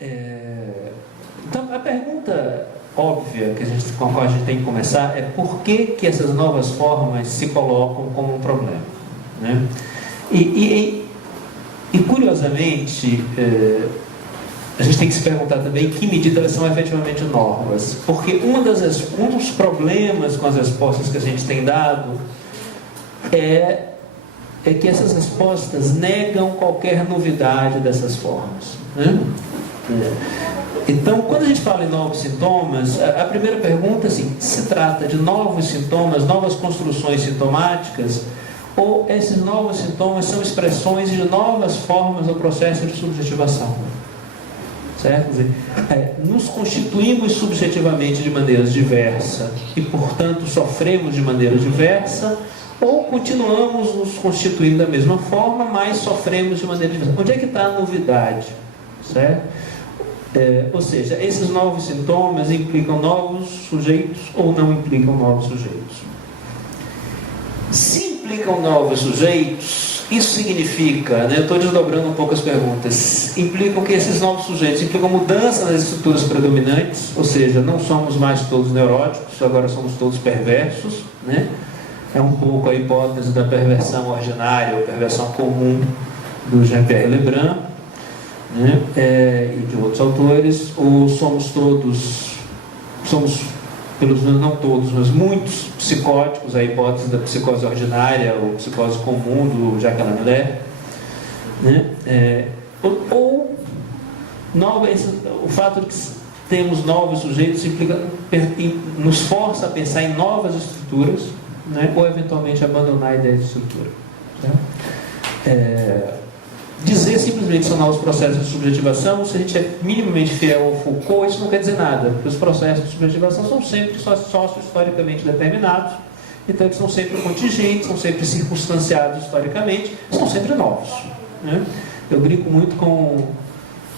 Então, a pergunta óbvia com a qual a gente tem que começar é por que essas novas formas se colocam como um problema, né? E curiosamente, a gente tem que se perguntar também em que medida elas são efetivamente novas, porque um dos problemas com as respostas que a gente tem dado é que essas respostas negam qualquer novidade dessas formas, né? Então, quando a gente fala em novos sintomas, a primeira pergunta é assim: se trata de novos sintomas, novas construções sintomáticas, ou esses novos sintomas são expressões de novas formas do processo de subjetivação? Certo? Quer dizer, nos constituímos subjetivamente de maneira diversa e, portanto, sofremos de maneira diversa, ou continuamos nos constituindo da mesma forma, mas sofremos de maneira diversa? Onde é que está a novidade? Certo? Ou seja, esses novos sintomas implicam novos sujeitos ou não implicam novos sujeitos? Se implicam novos sujeitos, isso significa, né, eu estou desdobrando um pouco as perguntas, implicam que esses novos sujeitos implicam mudança nas estruturas predominantes, ou seja, não somos mais todos neuróticos, agora somos todos perversos, né? É um pouco a hipótese da perversão ordinária ou perversão comum do Jean-Pierre Lebrun, né? E de outros autores, ou somos pelo menos não todos, mas muitos psicóticos, a hipótese da psicose ordinária ou psicose comum do Jacques Lamillard, né? O fato de que temos novos sujeitos nos força a pensar em novas estruturas, né? Ou eventualmente abandonar a ideia de estrutura, né? Dizer simplesmente que são novos processos de subjetivação, se a gente é minimamente fiel ao Foucault, isso não quer dizer nada, porque os processos de subjetivação são sempre socio-historicamente determinados, então eles são sempre contingentes, são sempre circunstanciados historicamente, são sempre novos, né? Eu brinco muito com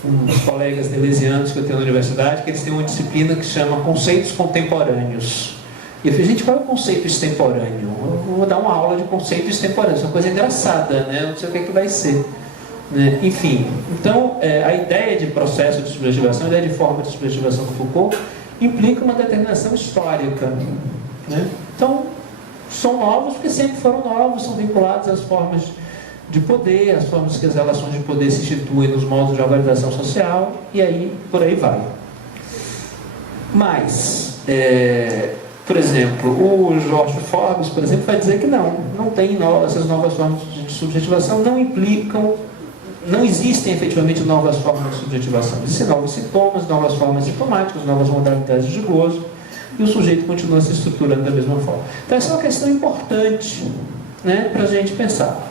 uns colegas deleuzianos que eu tenho na universidade, que eles têm uma disciplina que chama conceitos contemporâneos. E eu falei: gente, qual é o conceito extemporâneo? Eu vou dar uma aula de conceito extemporâneo, isso é uma coisa engraçada, né? Eu não sei o que é que vai ser. Enfim, então a ideia de processo de subjetivação, a ideia de forma de subjetivação do Foucault implica uma determinação histórica, né? Então, são novos porque sempre foram novos, são vinculados às formas de poder, às formas que as relações de poder se instituem nos modos de organização social, e aí, por aí vai. Mas, por exemplo, o George Forbes, por exemplo, vai dizer que não tem essas novas formas de subjetivação, não existem efetivamente novas formas de subjetivação. Existem novos sintomas, novas formas sintomáticas, novas modalidades de gozo, e o sujeito continua se estruturando da mesma forma. Então essa é uma questão importante, né, para a gente pensar.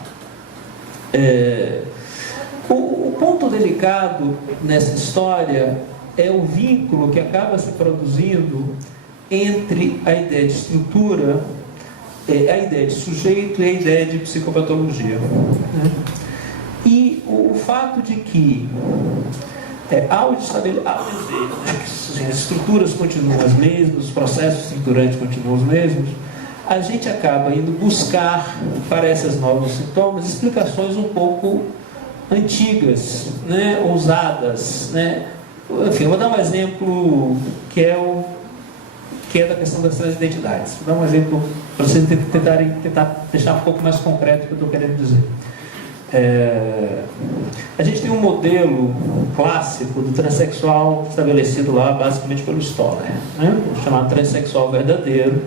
O ponto delicado nessa história é o vínculo que acaba se produzindo entre a ideia de estrutura, a ideia de sujeito e a ideia de psicopatologia, né? E o fato de que, ao dizer, né, que as estruturas continuam as mesmas, os processos estruturantes continuam os mesmos, a gente acaba indo buscar para esses novos sintomas explicações um pouco antigas, né, ousadas, né? Enfim, eu vou dar um exemplo que é da questão das transidentidades. Vou dar um exemplo para vocês tentar deixar um pouco mais concreto o que eu estou querendo dizer. A gente tem um modelo clássico do transexual estabelecido lá basicamente pelo Stoller, né? Chamado transexual verdadeiro,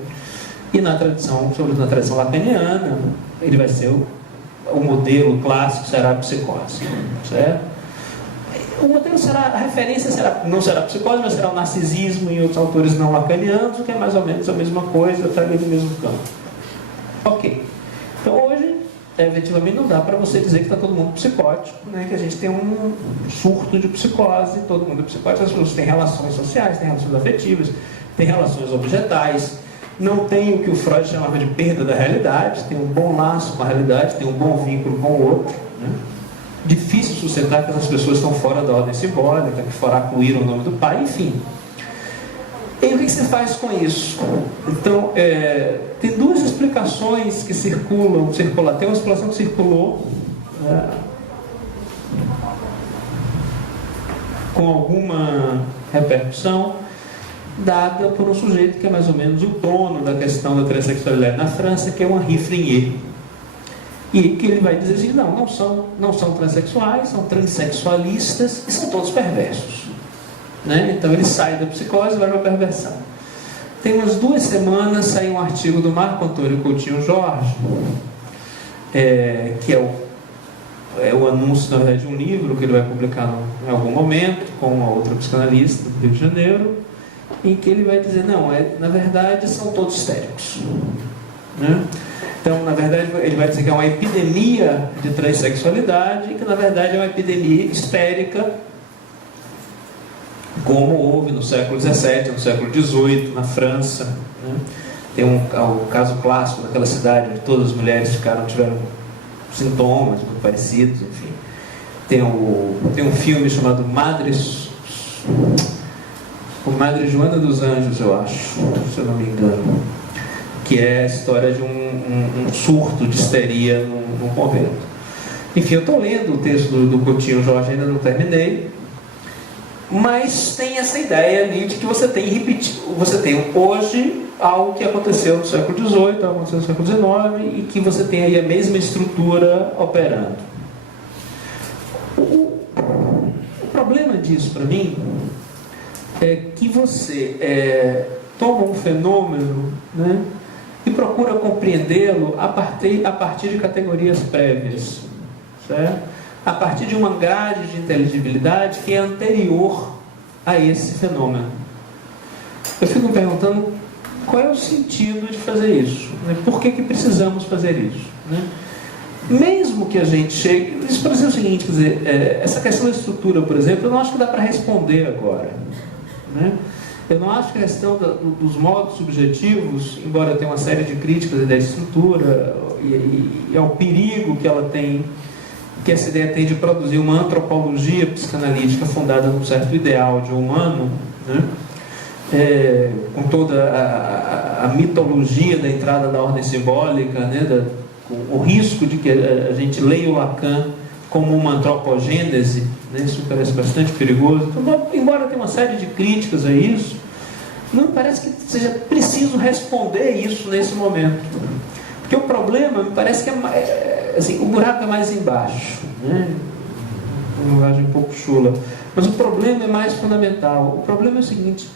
e na tradição, sobretudo na tradição lacaniana, ele vai ser o modelo clássico será a psicose, certo? O modelo a referência não será a psicose, mas será o narcisismo em outros autores não lacanianos, o que é mais ou menos a mesma coisa, está ali no mesmo campo. Ok. Então hoje, efetivamente, não dá para você dizer que está todo mundo psicótico, né? Que a gente tem um surto de psicose, todo mundo é psicótico, as pessoas têm relações sociais, têm relações afetivas, têm relações objetais, não tem o que o Freud chamava de perda da realidade, tem um bom laço com a realidade, tem um bom vínculo com o outro, né? Difícil sustentar que essas pessoas estão fora da ordem simbólica, que foracuíram o nome do pai, enfim. E o que você faz com isso? Então, tem duas explicações que circulam. Tem uma explicação que circulou com alguma repercussão, dada por um sujeito que é mais ou menos o dono da questão da transexualidade na França, que é o Henri Frinier. E que ele vai dizer assim, não são transexuais, são transexualistas e são todos perversos. Né? Então ele sai da psicose e vai para a perversão. Tem umas 2 semanas saiu um artigo do Marco Antônio Coutinho Jorge, que é o anúncio, na verdade, de um livro que ele vai publicar em algum momento com uma outra psicanalista do Rio de Janeiro, em que ele vai dizer, na verdade são todos histéricos. Né? Então, na verdade, ele vai dizer que é uma epidemia de transexualidade e que, na verdade, é uma epidemia histérica, como houve no século XVII, no século XVIII, na França. Né? Tem o caso clássico daquela cidade onde todas as mulheres tiveram sintomas muito parecidos, enfim. Tem um filme chamado Madre Joana dos Anjos, eu acho, se eu não me engano, que é a história de um surto de histeria num convento. Enfim, eu estou lendo o texto do Coutinho Jorge, ainda não terminei, mas tem essa ideia ali de que você tem hoje algo que aconteceu no século XVIII, algo que aconteceu no século XIX, e que você tem aí a mesma estrutura operando. O problema disso, para mim, é que você toma um fenômeno, né, e procura compreendê-lo a partir de categorias prévias, certo? A partir de uma grade de inteligibilidade que é anterior a esse fenômeno. Eu fico me perguntando qual é o sentido de fazer isso, né? Por que precisamos fazer isso, né? Mesmo que a gente chegue... Isso para dizer o seguinte, quer dizer, essa questão da estrutura, por exemplo, eu não acho que dá para responder agora, né? Eu não acho que a questão dos modos subjetivos, embora eu tenha uma série de críticas à ideia de estrutura e ao perigo que ela tem, que essa ideia tem de produzir uma antropologia psicanalítica fundada num certo ideal de humano, né? Com toda a mitologia da entrada da ordem simbólica, né? O risco de que a gente leia o Lacan como uma antropogênese, né? Isso me parece bastante perigoso. Então, embora tenha uma série de críticas a isso, não me parece que seja preciso responder isso nesse momento. Porque o problema, me parece que assim, o buraco é mais embaixo, né? Uma linguagem um pouco chula. Mas o problema é mais fundamental. O problema é o seguinte: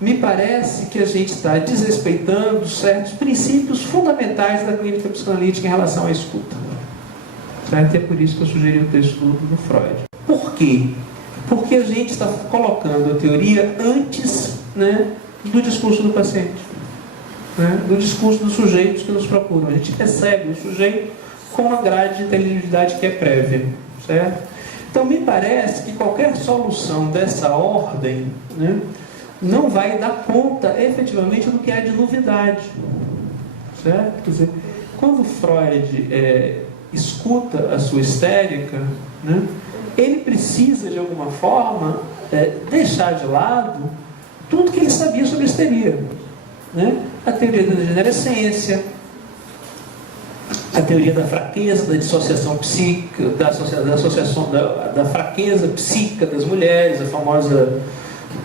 me parece que a gente está desrespeitando certos princípios fundamentais da clínica psicanalítica em relação à escuta. Certo? E é por isso que eu sugeri o texto do Freud. Por quê? Porque a gente está colocando a teoria antes, né, do discurso do paciente, né, do discurso dos sujeitos que nos procuram. A gente recebe o sujeito com uma grade de inteligibilidade que é prévia. Certo? Então, me parece que qualquer solução dessa ordem, né, não vai dar conta efetivamente do que há de novidade. Certo? Quer dizer, quando Freud escuta a sua histérica, né, ele precisa, de alguma forma, deixar de lado tudo que ele sabia sobre histeria. Né? A teoria da degenerescência, a teoria da fraqueza, da dissociação psíquica, da fraqueza psíquica das mulheres, a famosa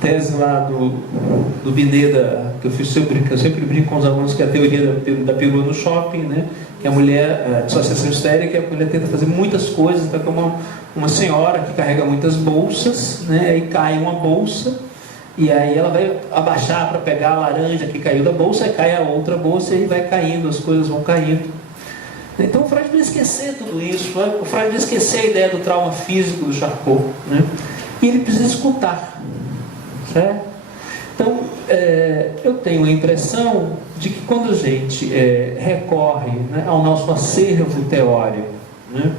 tese lá do Binet, que eu sempre brinco com os alunos, que é a teoria da pílula no shopping, né? Que a mulher, a dissociação histérica, a mulher tenta fazer muitas coisas, então como uma senhora que carrega muitas bolsas, né? Aí cai uma bolsa, e aí ela vai abaixar para pegar a laranja que caiu da bolsa, aí cai a outra bolsa, e aí vai caindo, as coisas vão caindo. Então o Freud vai esquecer tudo isso, o Freud vai esquecer a ideia do trauma físico do Charcot, né? E ele precisa escutar. Certo? Então, eu tenho a impressão de que quando a gente recorre, né, ao nosso acervo teórico, né,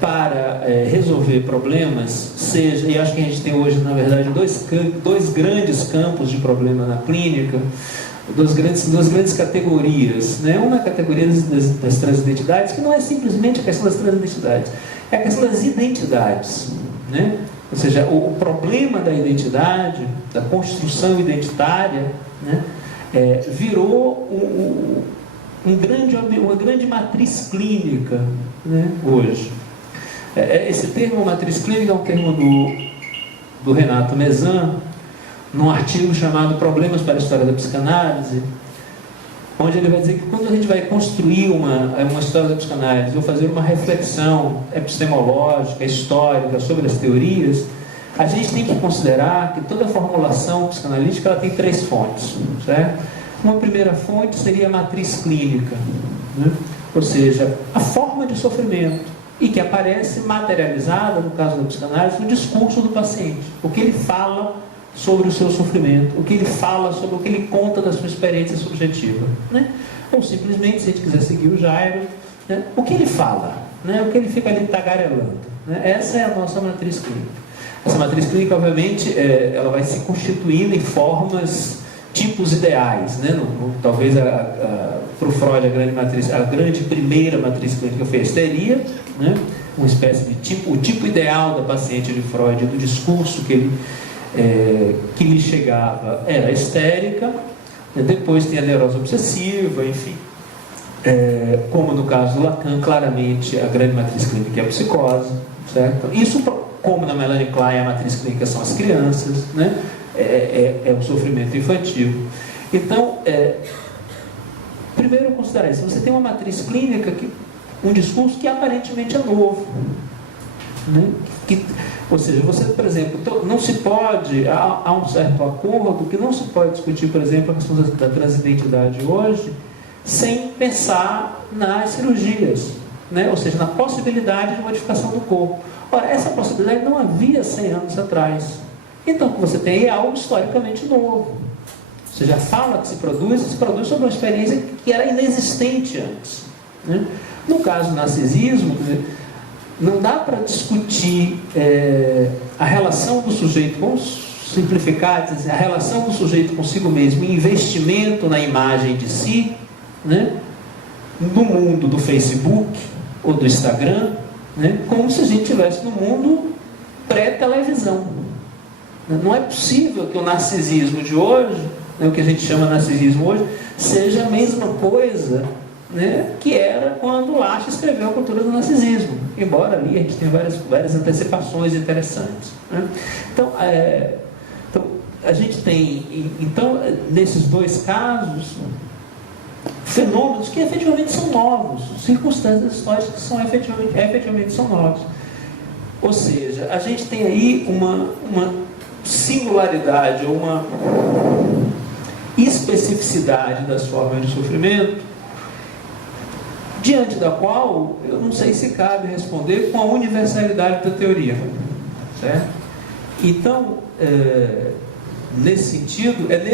para resolver problemas, e acho que a gente tem hoje, na verdade, dois grandes campos de problema na clínica, duas grandes categorias, né? Uma é a categoria das transidentidades, que não é simplesmente a questão das transidentidades, é a questão das identidades, né? Ou seja, o problema da identidade, da construção identitária, né, virou uma grande matriz clínica, né, hoje. Esse termo matriz clínica é um termo do Renato Mezan, num artigo chamado Problemas para a História da Psicanálise, onde ele vai dizer que quando a gente vai construir uma história da psicanálise ou fazer uma reflexão epistemológica, histórica sobre as teorias, a gente tem que considerar que toda formulação psicanalítica ela tem 3 fontes, certo? Uma primeira fonte seria a matriz clínica, né? Ou seja, a forma de sofrimento, e que aparece materializada, no caso da psicanálise, no discurso do paciente, o que ele fala sobre o seu sofrimento, o que ele fala sobre o que ele conta da sua experiência subjetiva, né? Ou simplesmente, se a gente quiser seguir o Jairo, né, o que ele fala, né, o que ele fica ali tagarelando, né? Essa é a nossa matriz clínica. Essa matriz clínica, obviamente, ela vai se constituindo em formas, tipos ideais, né? Talvez para o Freud a grande primeira matriz clínica foi a histeria, né? Uma espécie de tipo, o tipo ideal da paciente de Freud, do discurso que lhe chegava era histérica, né? Depois tem a neurose obsessiva, enfim. Como no caso do Lacan, claramente a grande matriz clínica é a psicose, certo? Isso, como na Melanie Klein, a matriz clínica são as crianças, né? É o sofrimento infantil. Então, primeiro considerar isso. Você tem uma matriz clínica, um discurso que aparentemente é novo, né? Ou seja, você, por exemplo, não se pode, há um certo acordo que não se pode discutir, por exemplo, a questão da transidentidade hoje, sem pensar nas cirurgias, né? Ou seja, na possibilidade de modificação do corpo. Ora, essa possibilidade não havia 100 anos atrás. Então, o que você tem é algo historicamente novo. Ou seja, a fala que se produz sobre uma experiência que era inexistente antes, né? No caso do narcisismo, não dá para discutir a relação do sujeito, vamos simplificar, a relação do sujeito consigo mesmo, investimento na imagem de si, né? No mundo do Facebook ou do Instagram, né? Como se a gente estivesse no mundo pré-televisão. Não é possível que o narcisismo de hoje, né, o que a gente chama de narcisismo hoje, seja a mesma coisa, né, que era quando Lasch escreveu A Cultura do Narcisismo. Embora ali a gente tenha várias antecipações interessantes, né? Então, a gente tem, nesses 2 casos, fenômenos que efetivamente são novos, circunstâncias históricas que são efetivamente são novos. Ou seja, a gente tem aí uma singularidade ou uma especificidade das formas de sofrimento, diante da qual eu não sei se cabe responder com a universalidade da teoria, certo? Então, nesse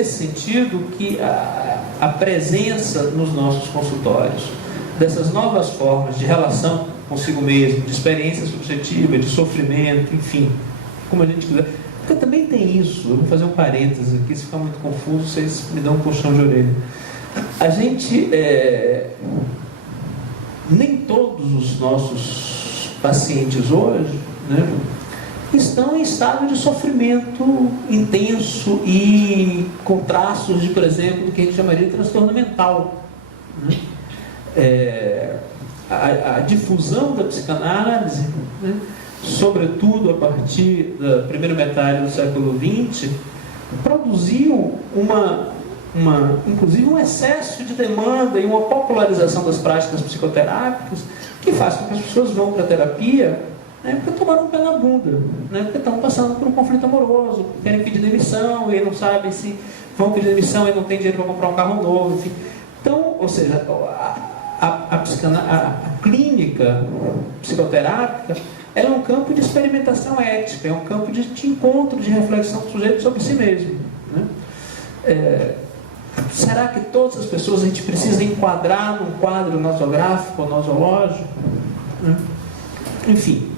sentido que a presença nos nossos consultórios dessas novas formas de relação consigo mesmo, de experiência subjetiva, de sofrimento, enfim, como a gente quiser. Porque também tem isso, eu vou fazer um parênteses aqui, se ficar muito confuso, vocês me dão um puxão de orelha. A gente, nem todos os nossos pacientes hoje, né, estão em estado de sofrimento intenso e com traços de, por exemplo, do que a gente chamaria de transtorno mental, né? A difusão da psicanálise, né, sobretudo a partir da primeira metade do século XX, produziu inclusive um excesso de demanda e uma popularização das práticas psicoterápicas que faz com que as pessoas vão para a terapia, né, porque tomaram um pé na bunda, né, porque estão passando por um conflito amoroso, querem pedir demissão e não sabem se vão pedir demissão e não tem dinheiro para comprar um carro novo, enfim. Então, ou seja, a clínica psicoterápica ela é um campo de experimentação ética, é um campo de encontro, de reflexão do sujeito sobre si mesmo, né? Será que todas as pessoas a gente precisa enquadrar num quadro nosográfico ou nosológico, né? Enfim,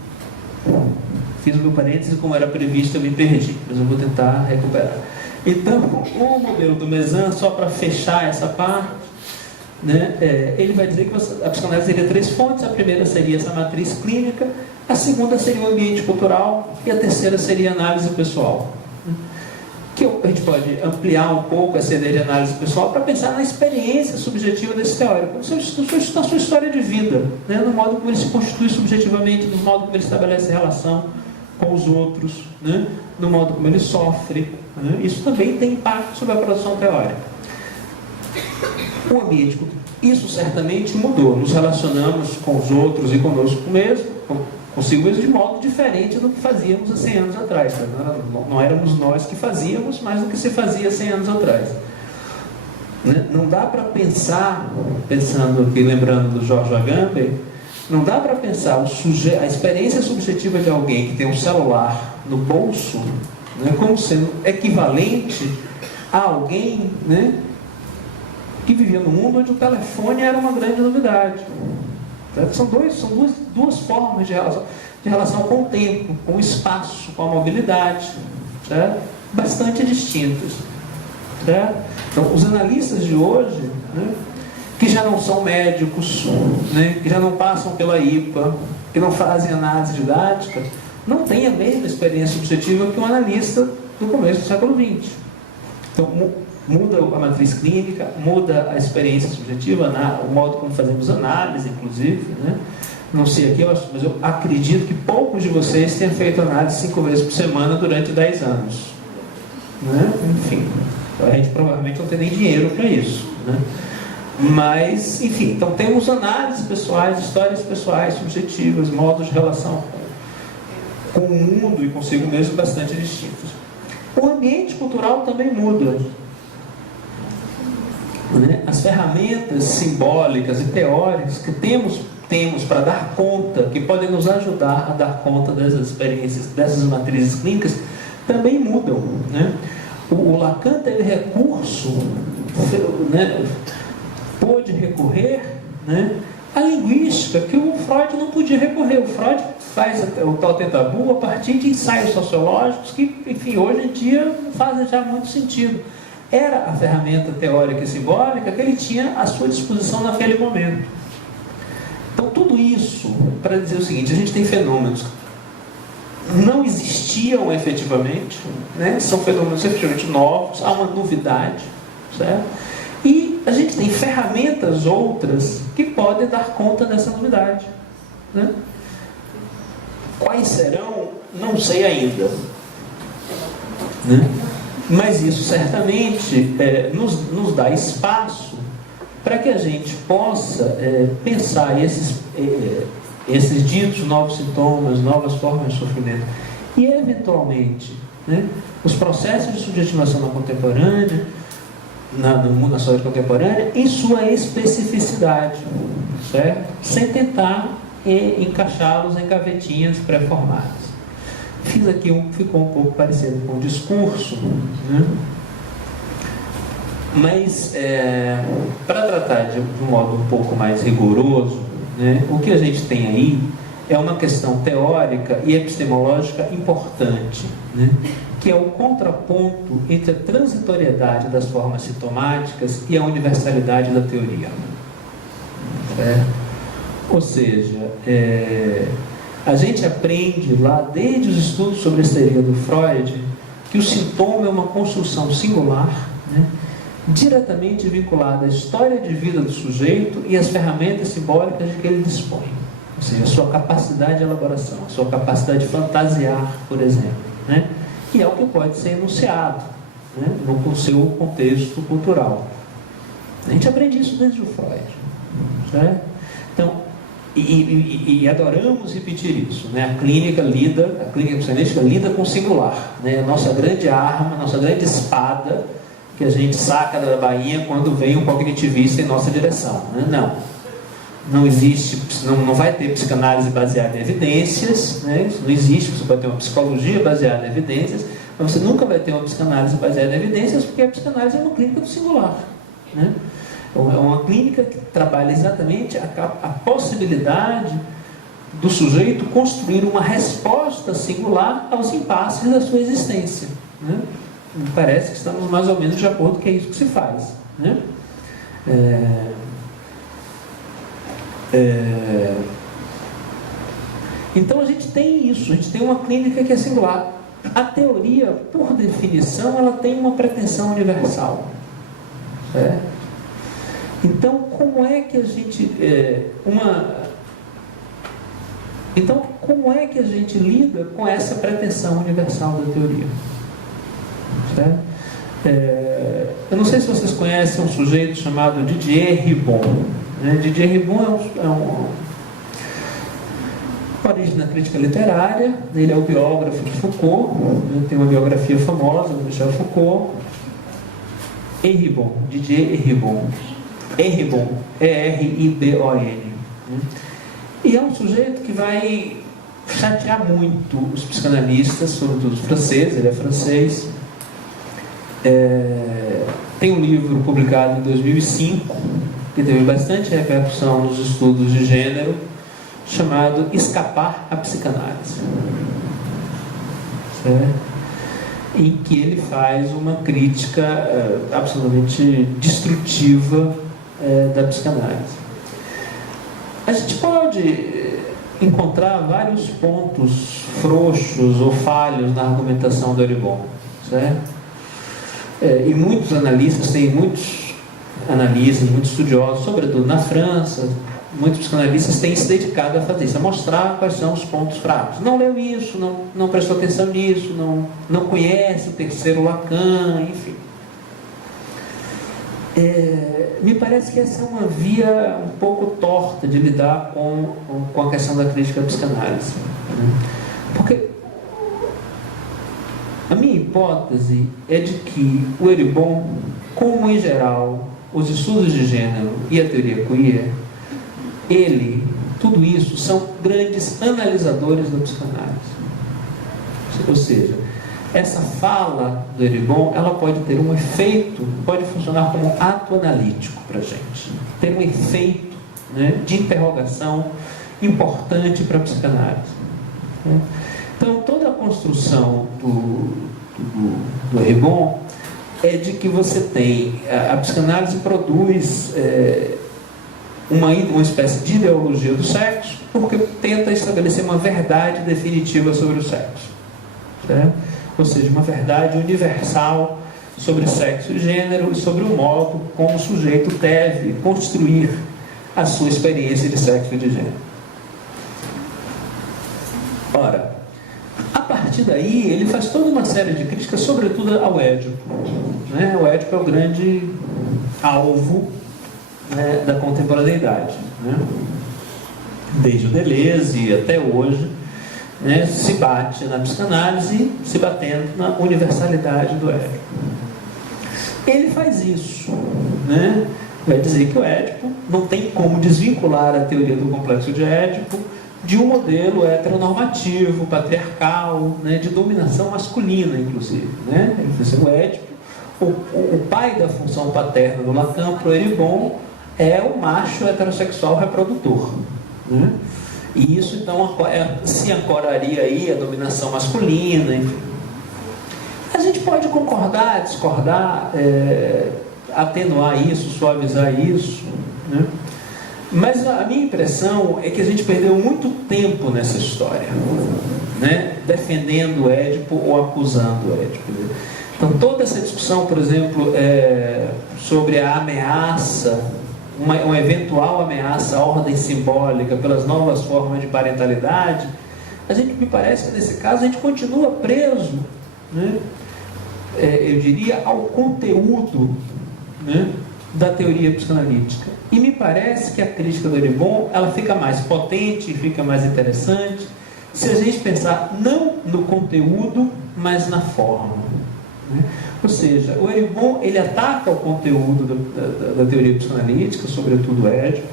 fiz o meu parênteses, como era previsto eu me perdi, mas eu vou tentar recuperar. Então, o modelo do Mezan, só para fechar essa parte, né, ele vai dizer que a psicanálise teria 3 fontes. A primeira seria essa matriz clínica, a segunda seria o ambiente cultural e a terceira seria a análise pessoal, que a gente pode ampliar um pouco essa ideia de análise pessoal para pensar na experiência subjetiva desse teórico, na sua história de vida, né, no modo como ele se constitui subjetivamente, no modo como ele estabelece relação com os outros, né? No modo como ele sofre, né? Isso também tem impacto sobre a produção teórica. O ambiente, isso certamente mudou. Nos relacionamos com os outros e conosco mesmo, consigo mesmo, de modo diferente do que fazíamos há 100 anos atrás. Não éramos nós que fazíamos, mas do que se fazia 100 anos atrás. Não dá para pensar, pensando aqui, lembrando do George Agamben, não dá para pensar a experiência subjetiva de alguém que tem um celular no bolso, né, como sendo equivalente a alguém, né, que vivia num mundo onde o telefone era uma grande novidade. São duas formas de relação com o tempo, com o espaço, com a mobilidade, certo? Bastante distintas. Certo? Então, os analistas de hoje, né, que já não são médicos, né, que já não passam pela IPA, que não fazem análise didática, não têm a mesma experiência subjetiva que um analista do começo do século XX. Então, muda a matriz clínica, muda a experiência subjetiva, o modo como fazemos análise, inclusive, né? Não sei aqui, mas eu acredito que poucos de vocês tenham feito análise 5 vezes por semana durante 10 anos. Né? Enfim, a gente provavelmente não tem nem dinheiro para isso. Né? Mas, enfim, então temos análises pessoais, histórias pessoais, subjetivas, modos de relação com o mundo e consigo mesmo bastante distintos. O ambiente cultural também muda. Né? As ferramentas simbólicas e teóricas que temos para dar conta, que podem nos ajudar a dar conta dessas experiências, dessas matrizes clínicas, também mudam. Né? O Lacan teve recurso, né, pôde recorrer, né, à linguística que o Freud não podia recorrer. O Freud faz o totem tabu a partir de ensaios sociológicos que, enfim, hoje em dia não fazem já muito sentido. Era a ferramenta teórica e simbólica que ele tinha à sua disposição naquele momento. Então, tudo isso para dizer o seguinte: a gente tem fenômenos que não existiam efetivamente, né? São fenômenos efetivamente novos, há uma novidade, certo? E a gente tem ferramentas outras que podem dar conta dessa novidade. Né? Quais serão? Não sei ainda. Né? Mas isso certamente nos dá espaço para que a gente possa pensar esses ditos novos sintomas, novas formas de sofrimento e, eventualmente, né, os processos de subjetivação na contemporânea, no mundo da saúde contemporânea, em sua especificidade, certo? Sem tentar encaixá-los em gavetinhas pré-formadas. Fiz aqui ficou um pouco parecido com o discurso, né? Mas para tratar de um modo um pouco mais rigoroso, né, o que a gente tem aí é uma questão teórica e epistemológica importante, né, que é o contraponto entre a transitoriedade das formas sintomáticas e a universalidade da teoria. Ou seja, a gente aprende lá, desde os estudos sobre a histeria do Freud, que o sintoma é uma construção singular, né, diretamente vinculada à história de vida do sujeito e às ferramentas simbólicas de que ele dispõe. Ou seja, a sua capacidade de elaboração, a sua capacidade de fantasiar, por exemplo. Né? E é o que pode ser enunciado, né, no seu contexto cultural. A gente aprende isso desde o Freud. Certo? Então, e adoramos repetir isso. Né? A clínica psicanalítica lida com o singular. Né? A nossa grande arma, a nossa grande espada, que a gente saca da bainha quando vem um cognitivista em nossa direção. Né? Não existe, não vai ter psicanálise baseada em evidências, né? Isso não existe. Você pode ter uma psicologia baseada em evidências, mas você nunca vai ter uma psicanálise baseada em evidências, porque a psicanálise é uma clínica do singular. Né? É uma clínica que trabalha exatamente a possibilidade do sujeito construir uma resposta singular aos impasses da sua existência. Né? Me parece que estamos mais ou menos de acordo que é isso que se faz. Né? Então a gente tem isso, a gente tem uma clínica que é singular. A teoria, por definição, ela tem uma pretensão universal. Então, como é que a gente... Então, como é que a gente lida com essa pretensão universal da teoria? Certo? Eu não sei se vocês conhecem um sujeito chamado Didier Ribon. Didier Ribon origem na crítica literária, ele é o biógrafo de Foucault, tem uma biografia famosa do Michel Foucault. Eribon, Didier Eribon, E-R-I-B-O-N. E é um sujeito que vai chatear muito os psicanalistas, sobretudo os franceses, ele é francês. Tem um livro publicado em 2005, que teve bastante repercussão nos estudos de gênero, chamado Escapar à Psicanálise, certo? Em que ele faz uma crítica absolutamente destrutiva da psicanálise. A gente pode encontrar vários pontos frouxos ou falhos na argumentação do Eribon, certo? E muitos analistas, muitos estudiosos, sobretudo na França, muitos psicanalistas têm se dedicado a fazer isso, a mostrar quais são os pontos fracos. Não leu isso, não prestou atenção nisso, não conhece o terceiro Lacan, enfim. Me parece que essa é uma via um pouco torta de lidar com a questão da crítica à psicanálise, né? Porque a minha hipótese é de que o Eribon, como em geral os estudos de gênero e a teoria queer, tudo isso são grandes analisadores da psicanálise. Ou seja, essa fala do Eribon, ela pode ter um efeito, pode funcionar como ato analítico para a gente, ter um efeito, né, de interrogação importante para a psicanálise, né? Então, toda a construção do Eribon é de que você tem, a psicanálise produz uma espécie de ideologia do sexo, porque tenta estabelecer uma verdade definitiva sobre o sexo, certo? Ou seja, uma verdade universal sobre sexo e gênero e sobre o modo como o sujeito deve construir a sua experiência de sexo e de gênero. Ora, a partir daí, ele faz toda uma série de críticas, sobretudo ao Édipo, né? O Édipo é o grande alvo, né, da contemporaneidade, né? Desde o Deleuze até hoje, né, se bate na psicanálise, se batendo na universalidade do Édipo. Ele faz isso, né? Vai dizer que o Édipo não tem como desvincular a teoria do complexo de Édipo de um modelo heteronormativo, patriarcal, né, de dominação masculina, inclusive, né? Ele diz assim, o Édipo, o pai da função paterna do Lacan para o Eribon é o macho heterossexual reprodutor, né? E isso então se ancoraria aí a dominação masculina, enfim. A gente pode concordar, discordar, atenuar isso, suavizar isso, né? Mas a minha impressão é que a gente perdeu muito tempo nessa história, né? Defendendo o Édipo ou acusando o Édipo. Então toda essa discussão, por exemplo, sobre a ameaça, uma eventual ameaça à ordem simbólica pelas novas formas de parentalidade, me parece que nesse caso a gente continua preso, né? Eu diria, ao conteúdo, né, da teoria psicanalítica. E me parece que a crítica do Eribon, ela fica mais potente, fica mais interessante, se a gente pensar não no conteúdo, mas na forma, né? Ou seja, o Eribon, ele ataca o conteúdo da teoria psicanalítica, sobretudo o Édipo,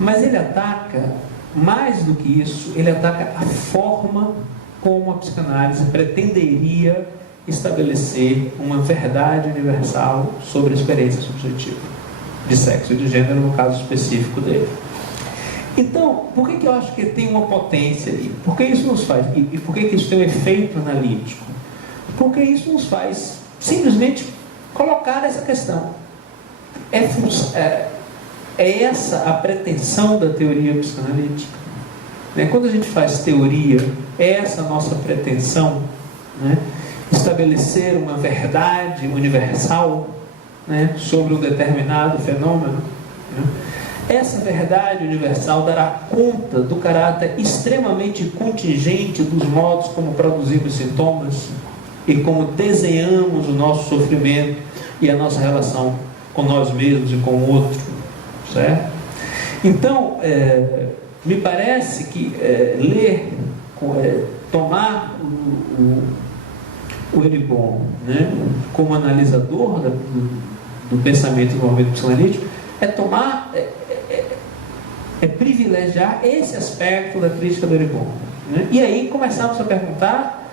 mas ele ataca, mais do que isso, ele ataca a forma como a psicanálise pretenderia estabelecer uma verdade universal sobre a experiência subjetiva de sexo e de gênero, no caso específico dele. Então, por que eu acho que tem uma potência aí? Por que isso nos faz? E por que isso tem um efeito analítico? Porque isso nos faz simplesmente colocar essa questão. É essa a pretensão da teoria psicanalítica, né? Quando a gente faz teoria, é essa a nossa pretensão, né? Estabelecer uma verdade universal, né, sobre um determinado fenômeno, né? Essa verdade universal dará conta do caráter extremamente contingente dos modos como produzimos sintomas e como desenhamos o nosso sofrimento e a nossa relação com nós mesmos e com o outro, certo? Então, me parece que tomar o Eribon, né, como analisador do pensamento do movimento psicanalítico é privilegiar esse aspecto da crítica do Eribon, né? E aí começamos a perguntar,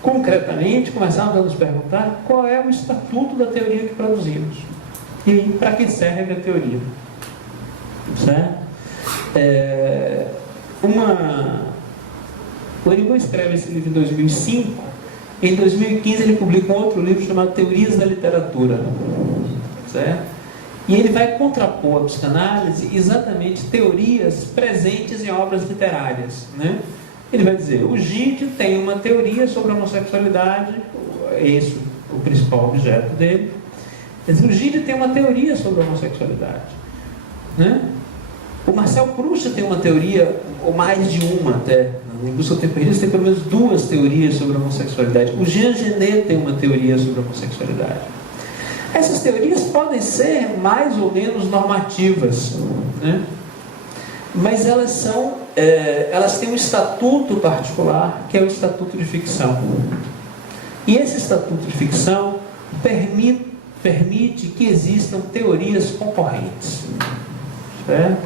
concretamente, começamos a nos perguntar qual é o estatuto da teoria que produzimos. E aí, para que serve a teoria? Certo? O Eribon escreve esse livro em 2005. Em 2015 ele publica um outro livro chamado Teorias da Literatura, certo? E ele vai contrapor a psicanálise exatamente teorias presentes em obras literárias, né? Ele vai dizer, o Gide tem uma teoria sobre a homossexualidade, esse é o principal objeto dele. Quer dizer, o Gide tem uma teoria sobre a homossexualidade, né? O Marcel Proust tem uma teoria, ou mais de uma até. Em Busca do Tempo Perdido tem pelo menos 2 teorias sobre a homossexualidade. O Jean Genet tem uma teoria sobre a homossexualidade. Essas teorias podem ser mais ou menos normativas, né? Mas elas têm um estatuto particular, que é o estatuto de ficção. E esse estatuto de ficção permite que existam teorias concorrentes, certo?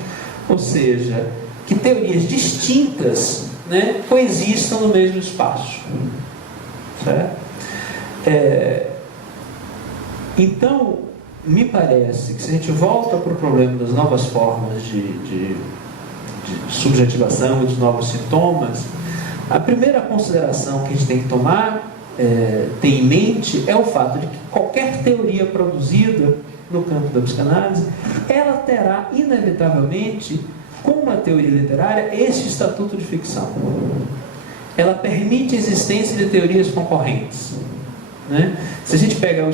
Ou seja, que teorias distintas, né, coexistam no mesmo espaço, certo? Então, me parece que se a gente volta para o problema das novas formas de subjetivação e dos novos sintomas, a primeira consideração que a gente tem que tomar, ter em mente, é o fato de que qualquer teoria produzida no campo da psicanálise, ela terá inevitavelmente, como uma teoria literária, esse estatuto de ficção. Ela permite a existência de teorias concorrentes, né? Se a gente pega,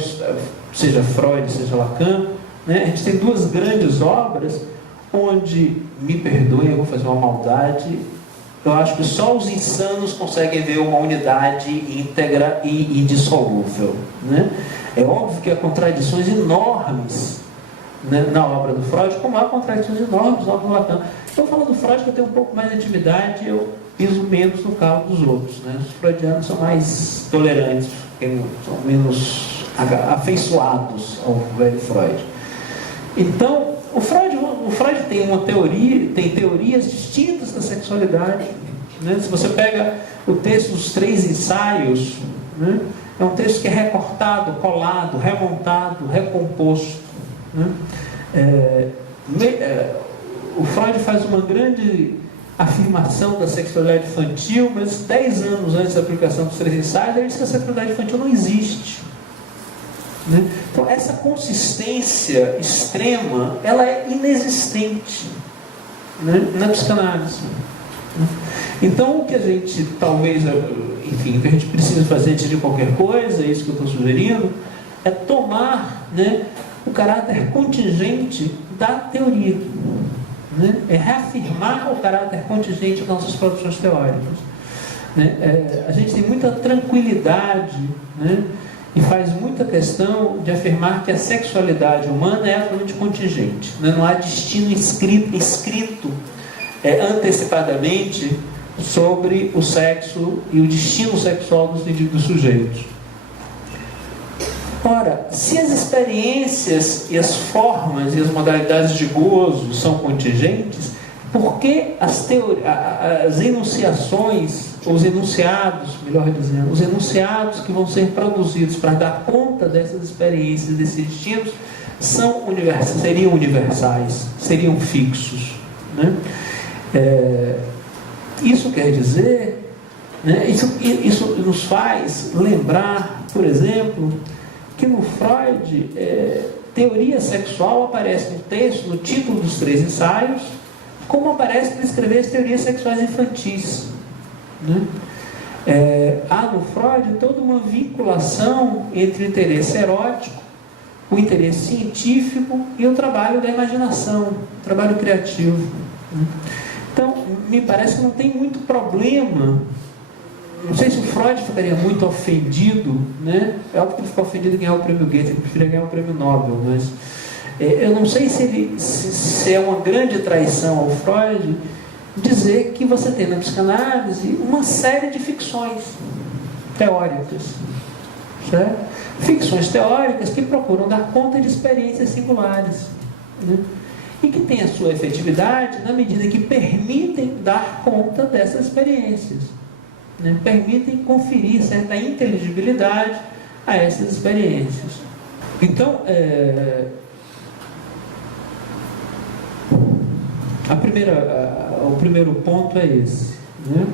seja Freud, seja Lacan, né, a gente tem 2 grandes obras onde, me perdoem, eu vou fazer uma maldade, eu acho que só os insanos conseguem ver uma unidade íntegra e indissolúvel, né? É óbvio que há contradições enormes, né, na obra do Freud, como há contradições enormes na obra do Lacan. Eu falo do Freud que eu tenho um pouco mais de intimidade, eu piso menos no carro dos outros, né? Os freudianos são mais tolerantes, são menos afeiçoados ao velho Freud. Então, o Freud tem uma teoria, tem teorias distintas da sexualidade, né? Se você pega o texto dos 3 ensaios, né, é um texto que é recortado, colado, remontado, recomposto, né? O Freud faz uma grande afirmação da sexualidade infantil, mas 10 anos antes da publicação dos 3 ensaios, ele diz que a sexualidade infantil não existe, né? Então, essa consistência extrema, ela é inexistente, né, na psicanálise. Então, o que a gente talvez, enfim, o que a gente precisa fazer antes de qualquer coisa, é isso que eu estou sugerindo, é tomar, né, o caráter contingente da teoria, né? É reafirmar o caráter contingente das nossas produções teóricas, né? A gente tem muita tranquilidade, né, e faz muita questão de afirmar que a sexualidade humana é absolutamente contingente, né? Não há destino escrito antecipadamente sobre o sexo e o destino sexual dos indivíduos sujeitos. Ora, se as experiências e as formas e as modalidades de gozo são contingentes, por que as enunciações, os enunciados, melhor dizendo, os enunciados que vão ser produzidos para dar conta dessas experiências, desses destinos, seriam universais, seriam fixos, né? Isso quer dizer, né, isso nos faz lembrar, por exemplo, que no Freud, teoria sexual aparece no texto, no título dos 3 ensaios, como aparece para escrever as teorias sexuais infantis, né? Há no Freud toda uma vinculação entre o interesse erótico o interesse científico e o trabalho da imaginação, o trabalho criativo. Então, me parece que não tem muito problema. Não sei se o Freud ficaria muito ofendido, né? É óbvio que ele ficou ofendido em ganhar o prêmio Goethe, ele preferia ganhar o prêmio Nobel, mas eu não sei se é uma grande traição ao Freud dizer que você tem na psicanálise uma série de ficções teóricas, certo? Ficções teóricas que procuram dar conta de experiências singulares, né? E que têm a sua efetividade na medida que permitem dar conta dessas experiências, né? Permitem conferir certa inteligibilidade a essas experiências. Então, o primeiro ponto é esse, né?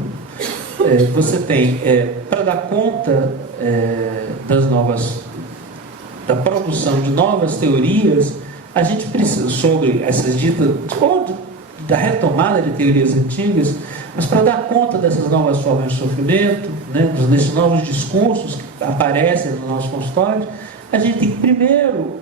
Você tem, para dar conta da produção de novas teorias, a gente precisa, sobre essas ditas, da retomada de teorias antigas, mas para dar conta dessas novas formas de sofrimento, né, desses novos discursos que aparecem no nosso consultório, a gente tem que primeiro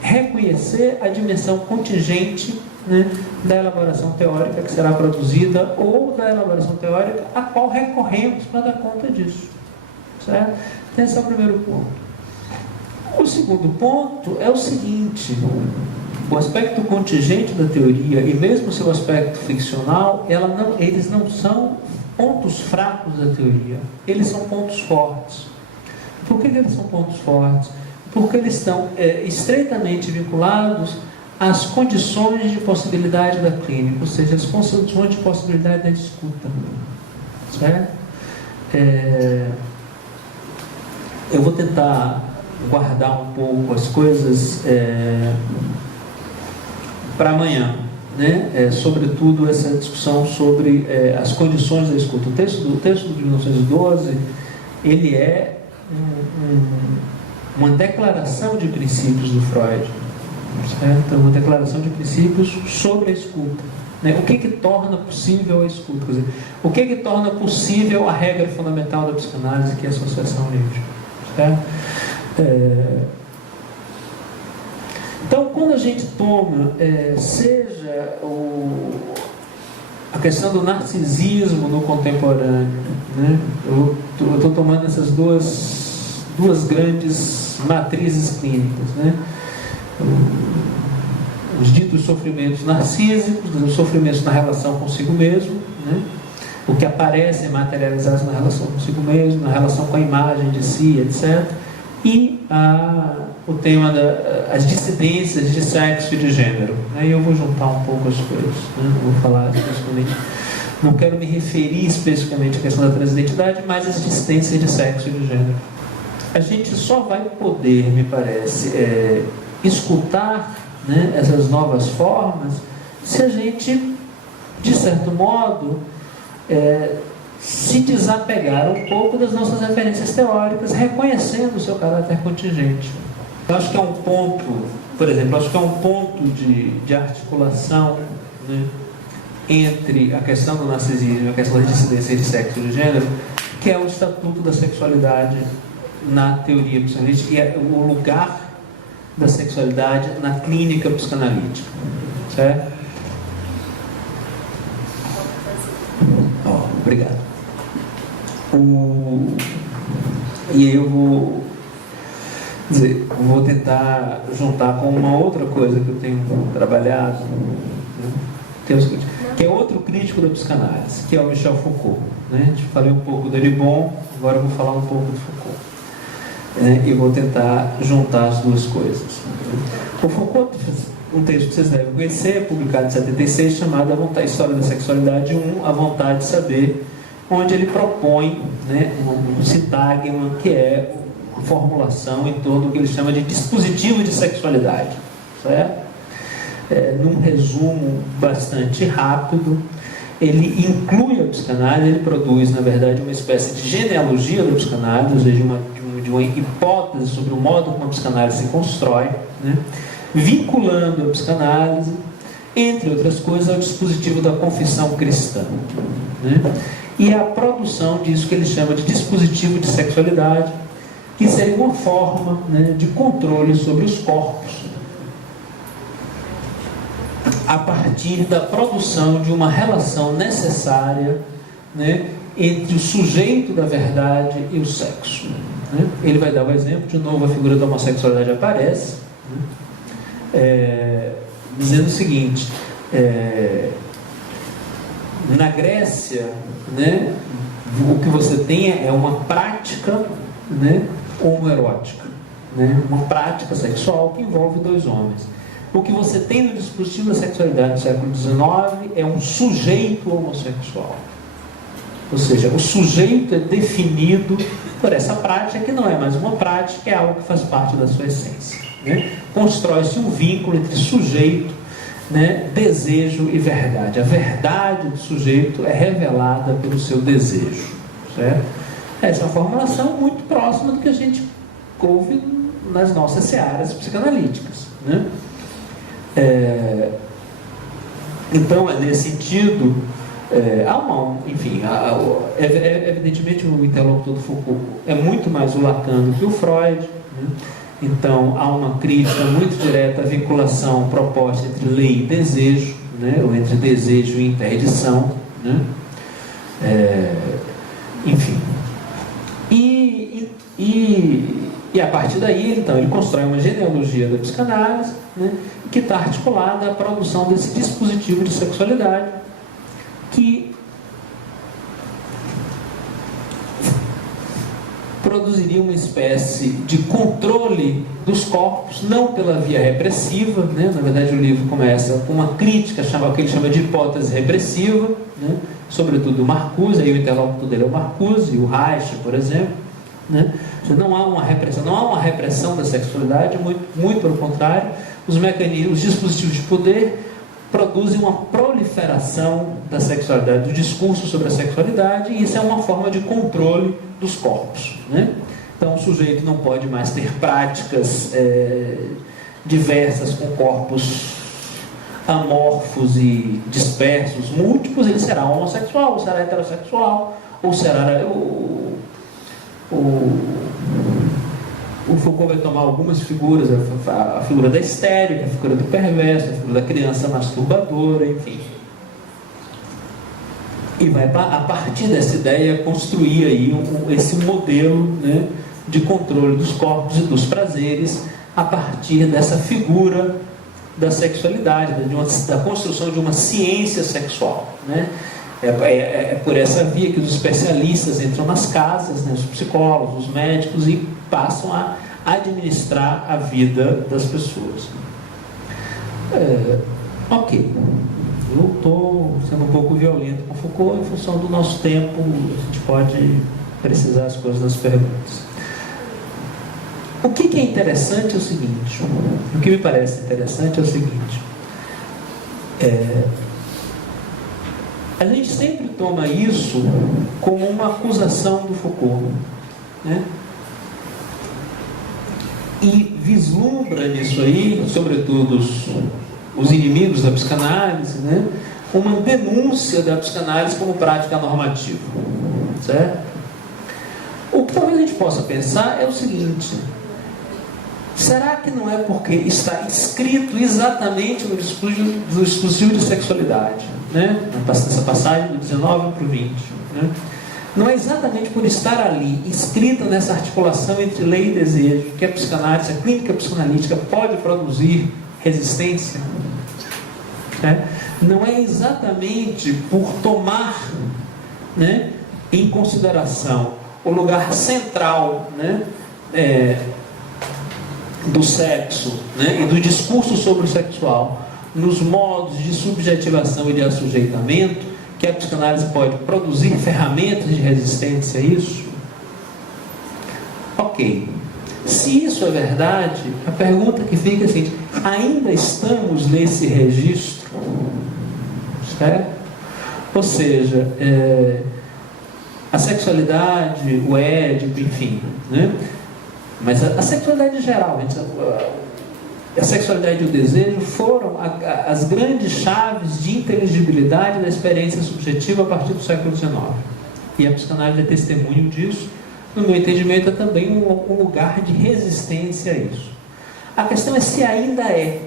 reconhecer a dimensão contingente, né, da elaboração teórica que será produzida ou da elaboração teórica a qual recorremos para dar conta disso, certo? Então, esse é o primeiro ponto. O segundo ponto é o seguinte: o aspecto contingente da teoria e mesmo o seu aspecto ficcional, eles não são pontos fracos da teoria, eles são pontos fortes. Por que eles são pontos fortes? Porque eles estão estreitamente vinculados às condições de possibilidade da clínica, ou seja, as condições de possibilidade da escuta, certo? Eu vou tentar guardar um pouco as coisas para amanhã, né? Sobretudo essa discussão sobre as condições da escuta. O texto de 1912, ele é uma declaração de princípios do Freud, certo? Uma declaração de princípios sobre a escuta, né? O que torna possível a escuta? Quer dizer, o que torna possível a regra fundamental da psicanálise, que é a associação livre, certo? Então, quando a gente toma, seja a questão do narcisismo no contemporâneo, né? Eu estou tomando essas duas grandes matrizes clínicas, né? Os ditos sofrimentos narcísicos, os sofrimentos na relação consigo mesmo, né? O que aparece materializados na relação consigo mesmo, na relação com a imagem de si, etc. E o tema das dissidências de sexo e de gênero. Aí eu vou juntar um pouco as coisas, né? Vou falar especificamente. Não quero me referir especificamente à questão da transidentidade, mas às dissidências de sexo e de gênero. A gente só vai poder, me parece, escutar, né, essas novas formas se a gente, de certo modo, se desapegar um pouco das nossas referências teóricas, reconhecendo o seu caráter contingente. Eu acho que é um ponto, por exemplo, acho que é um ponto de articulação, né, entre a questão do narcisismo e a questão da dissidência de sexo e de gênero, que é o estatuto da sexualidade na teoria psicanalítica e é o lugar da sexualidade na clínica psicanalítica, certo? Obrigado. E aí eu vou tentar juntar com uma outra coisa que eu tenho trabalhado, né? Que é o seguinte, que é outro crítico da psicanálise, que é o Michel Foucault, né? Eu falei um pouco do Eribon, agora eu vou falar um pouco do Foucault, né? E vou tentar juntar as duas coisas. O Foucault, um texto que vocês devem conhecer, publicado em 76, chamado A História da Sexualidade 1, A Vontade de Saber, onde ele propõe, né, um sintagma que é uma formulação em torno do que ele chama de dispositivo de sexualidade, certo? Num resumo bastante rápido, ele inclui a psicanálise, ele produz, na verdade, uma espécie de genealogia da psicanálise, ou seja, de uma hipótese sobre o modo como a psicanálise se constrói, né, vinculando a psicanálise, entre outras coisas, ao dispositivo da confissão cristã, né, e a produção disso que ele chama de dispositivo de sexualidade, que seria uma forma, né, de controle sobre os corpos, a partir da produção de uma relação necessária, né, entre o sujeito da verdade e o sexo. Né? Ele vai dar o exemplo, de novo a figura da homossexualidade aparece, né, dizendo o seguinte: na Grécia, né, o que você tem é uma prática, né, homoerótica, né, uma prática sexual que envolve dois homens. O que você tem no dispositivo da sexualidade no século XIX é um sujeito homossexual. Ou seja, o sujeito é definido por essa prática, que não é mais uma prática, é algo que faz parte da sua essência. Né? Constrói-se um vínculo entre sujeito, né, desejo e verdade. A verdade do sujeito é revelada pelo seu desejo. Certo? Essa é uma formulação muito próxima do que a gente ouve nas nossas searas psicanalíticas. Né? Então, nesse sentido, evidentemente o interlocutor do Foucault é muito mais o Lacan do que o Freud, né? Então há uma crítica muito direta à vinculação proposta entre lei e desejo, né? Ou entre desejo e interdição, né? Enfim, e a partir daí, então, ele constrói uma genealogia da psicanálise, né, que está articulada à produção desse dispositivo de sexualidade, que produziria uma espécie de controle dos corpos, não pela via repressiva, né? Na verdade o livro começa com uma crítica, que ele chama de hipótese repressiva, né? Sobretudo o Marcuse, aí o interlocutor dele é o Marcuse, e o Reich, por exemplo, né? Não há uma repressão da sexualidade, muito pelo contrário, os mecanismos, os dispositivos de poder produzem uma proliferação da sexualidade, do discurso sobre a sexualidade, e isso é uma forma de controle dos corpos, né? Então o sujeito não pode mais ter práticas diversas com corpos amorfos e dispersos, múltiplos. Ele será homossexual, ou será heterossexual, ou será o Foucault vai tomar algumas figuras, a figura da histérica, a figura do perverso, a figura da criança masturbadora, enfim. E vai, a partir dessa ideia, construir aí esse modelo, né, de controle dos corpos e dos prazeres, a partir dessa figura da sexualidade, da construção de uma ciência sexual, né? É por essa via que os especialistas entram nas casas, né, os psicólogos, os médicos, e passam a administrar a vida das pessoas. Ok. Eu estou sendo um pouco violento com Foucault, em função do nosso tempo, a gente pode precisar as coisas das perguntas. O que é interessante é o seguinte, o que me parece interessante é o seguinte, a gente sempre toma isso como uma acusação do Foucault, né? E vislumbra nisso aí, sobretudo os inimigos da psicanálise, né, uma denúncia da psicanálise como prática normativa, certo? O que talvez a gente possa pensar é o seguinte: será que não é porque está escrito exatamente no dispositivo de sexualidade, né, nessa passagem do 19 para o 20, né? Não é exatamente por estar ali, escrita nessa articulação entre lei e desejo, que a psicanálise, a clínica psicanalítica pode produzir resistência? Não é exatamente por tomar, né, em consideração o lugar central, né, do sexo, né, e do discurso sobre o sexual nos modos de subjetivação e de assujeitamento, que a psicanálise pode produzir ferramentas de resistência a isso? Ok. Se isso é verdade, a pergunta que fica é a seguinte: ainda estamos nesse registro? Certo? Ou seja, a sexualidade, o édipo, enfim, né? Mas a sexualidade em geral, a sexualidade e o desejo foram as grandes chaves de inteligibilidade da experiência subjetiva a partir do século XIX. E a psicanálise é testemunho disso, no meu entendimento, é também um lugar de resistência a isso. A questão é se ainda é.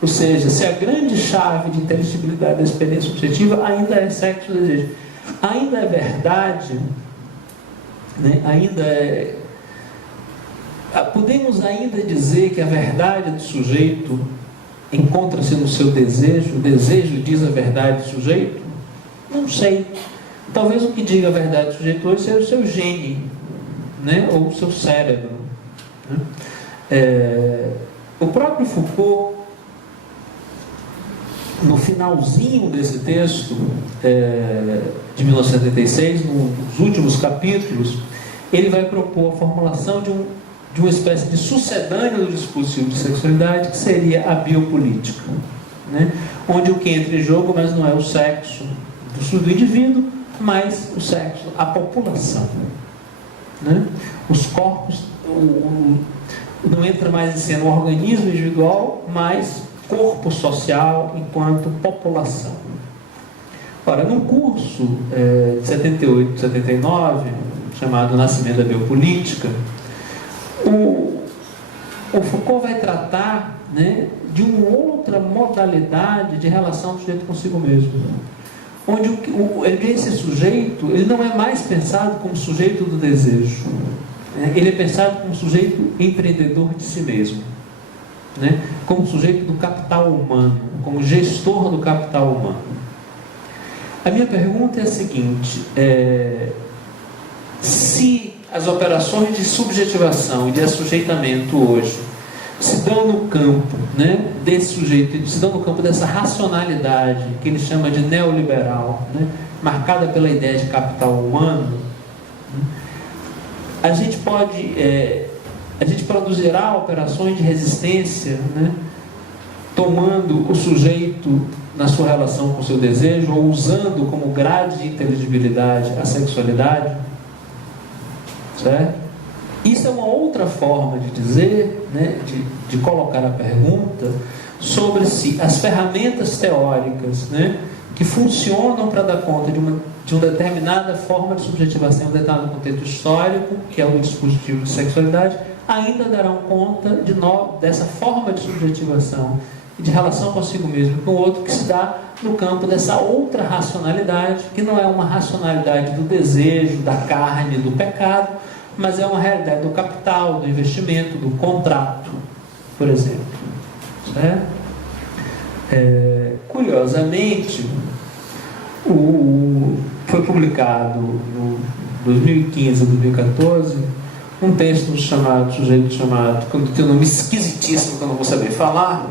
Ou seja, se a grande chave de inteligibilidade da experiência subjetiva ainda é sexo e desejo. Ainda é verdade, né? Ainda é... Podemos ainda dizer que a verdade do sujeito encontra-se no seu desejo, o desejo diz a verdade do sujeito? Não sei. Talvez o que diga a verdade do sujeito hoje seja o seu gene, né? Ou o seu cérebro. Né? O próprio Foucault, no finalzinho desse texto, de 1976, nos últimos capítulos, ele vai propor a formulação de uma espécie de sucedâneo do dispositivo de sexualidade, que seria a biopolítica, né? Onde o que entra em jogo, mas não é o sexo do indivíduo, mas o sexo, a população, né? Os corpos, não entra mais em cena o organismo individual, mas corpo social enquanto população. Ora, num curso de 78, 79, chamado Nascimento da Biopolítica, o Foucault vai tratar, né, de uma outra modalidade de relação do sujeito consigo mesmo, onde esse sujeito ele não é mais pensado como sujeito do desejo, né? Ele é pensado como sujeito empreendedor de si mesmo, né? Como sujeito do capital humano, como gestor do capital humano. A minha pergunta é a seguinte: se as operações de subjetivação e de assujeitamento hoje se dão no campo, né, desse sujeito, se dão no campo dessa racionalidade que ele chama de neoliberal, né, marcada pela ideia de capital humano, né, a gente produzirá operações de resistência, né, tomando o sujeito na sua relação com o seu desejo, ou usando como grade de inteligibilidade a sexualidade, certo? Isso é uma outra forma de dizer, né, de colocar a pergunta sobre se as ferramentas teóricas, né, que funcionam para dar conta de uma determinada forma de subjetivação, um determinado contexto histórico, que é o dispositivo de sexualidade, ainda darão conta dessa forma de subjetivação e de relação consigo mesmo e com o outro, que se dá no campo dessa outra racionalidade, que não é uma racionalidade do desejo, da carne, do pecado, mas é uma realidade do capital, do investimento, do contrato, por exemplo. Certo? Curiosamente, foi publicado em 2015, 2014, um texto chamado, quando tem um nome esquisitíssimo que eu não vou saber falar,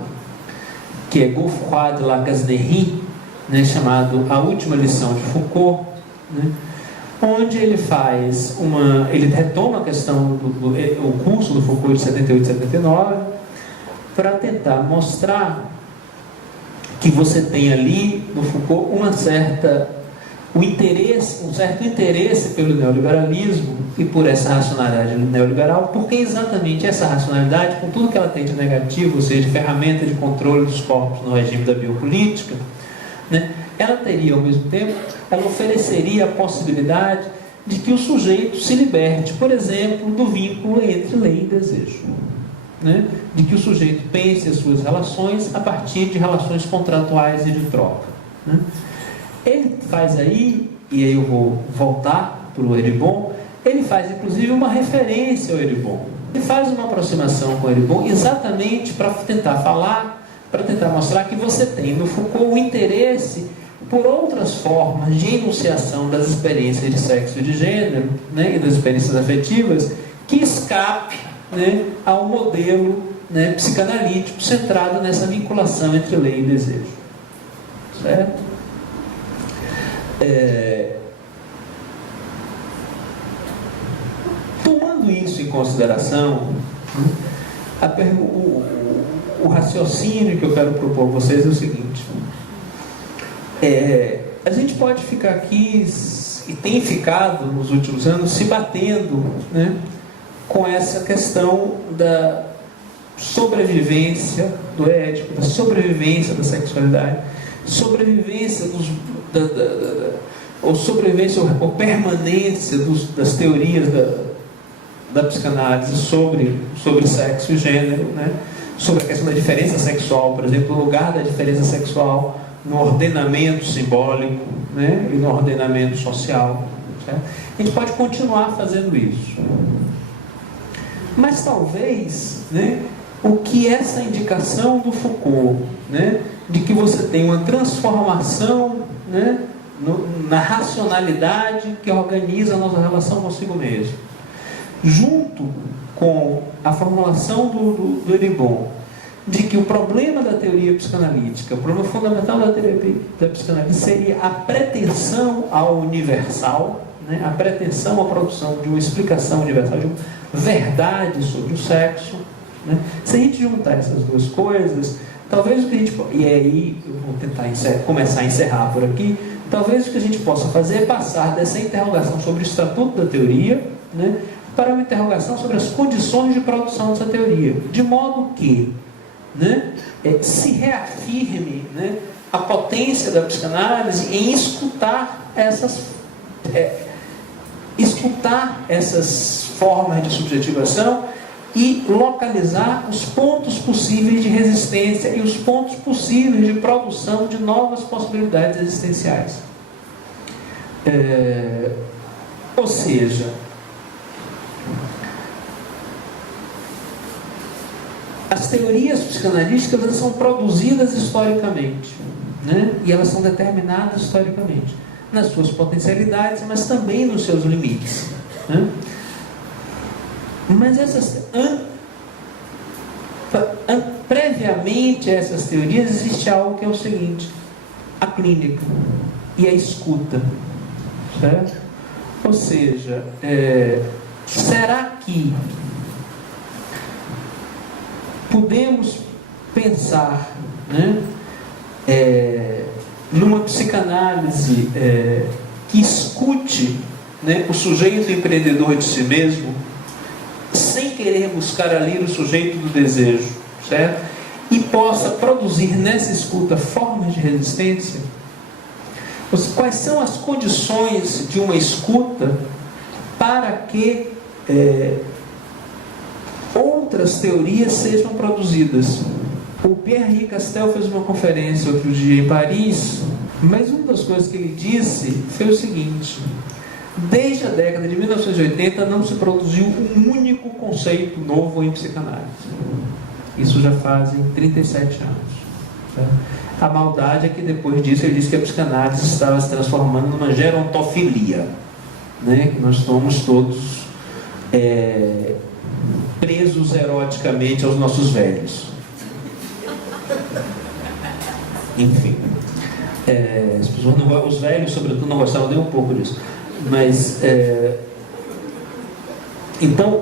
que é Godefroy de la Gasnerie, né, chamado A Última Lição de Foucault, né, onde ele retoma a questão o curso do Foucault de 78 e 79, para tentar mostrar que você tem ali no Foucault um certo interesse pelo neoliberalismo e por essa racionalidade neoliberal, porque exatamente essa racionalidade, com tudo que ela tem de negativo, ou seja, de ferramenta de controle dos corpos no regime da biopolítica, né, ela teria, ao mesmo tempo, ela ofereceria a possibilidade de que o sujeito se liberte, por exemplo, do vínculo entre lei e desejo, né? De que o sujeito pense as suas relações a partir de relações contratuais e de troca, né? Ele faz aí, e aí eu vou voltar para o Eribon, ele faz inclusive uma referência ao Eribon. Ele faz uma aproximação com o Eribon exatamente para tentar mostrar que você tem no Foucault o interesse por outras formas de enunciação das experiências de sexo e de gênero, né, e das experiências afetivas, que escape, né, ao modelo, né, psicanalítico centrado nessa vinculação entre lei e desejo. Certo? Tomando isso em consideração, o raciocínio que eu quero propor a vocês é o seguinte: a gente pode ficar aqui, e tem ficado nos últimos anos, se batendo, né, com essa questão da sobrevivência do ético, da sobrevivência da sexualidade, sobrevivência ou permanência das teorias da psicanálise sobre sexo e gênero, né? Sobre a questão da diferença sexual, por exemplo, o lugar da diferença sexual no ordenamento simbólico, né? E no ordenamento social. Certo? A gente pode continuar fazendo isso. Mas talvez, né, o que essa indicação do Foucault, né, de que você tem uma transformação, né, na racionalidade que organiza a nossa relação consigo mesmo, junto com a formulação do Eribon, de que o problema da teoria psicanalítica, o problema fundamental da teoria da psicanálise seria a pretensão ao universal, né, a pretensão à produção de uma explicação universal, de uma verdade sobre o sexo, né? Se a gente juntar essas duas coisas, talvez o que a gente... E aí eu vou tentar começar a encerrar por aqui. Talvez o que a gente possa fazer é passar dessa interrogação sobre o estatuto da teoria, né, para uma interrogação sobre as condições de produção dessa teoria, de modo que, né, se reafirme, né, a potência da psicanálise em escutar essas formas de subjetivação e localizar os pontos possíveis de resistência e os pontos possíveis de produção de novas possibilidades existenciais. Ou seja, as teorias psicanalísticas, elas são produzidas historicamente, né? E elas são determinadas historicamente nas suas potencialidades, mas também nos seus limites, né? Mas previamente a essas teorias existe algo que é o seguinte: a clínica e a escuta, certo? Ou seja, será que podemos pensar, né, numa psicanálise que escute, né, o sujeito empreendedor de si mesmo, sem querer buscar ali o sujeito do desejo, certo? E possa produzir nessa escuta formas de resistência? Quais são as condições de uma escuta para que outras teorias sejam produzidas? O Pierre Castel fez uma conferência outro dia em Paris, mas uma das coisas que ele disse foi o seguinte: desde a década de 1980 não se produziu um único conceito novo em psicanálise. Isso já fazem 37 anos. Tá? A maldade é que depois disso ele disse que a psicanálise estava se transformando numa gerontofilia, né? Que nós somos todos presos eroticamente aos nossos velhos. Enfim, as pessoas os velhos, sobretudo, não gostavam nem um pouco disso. Mas, então,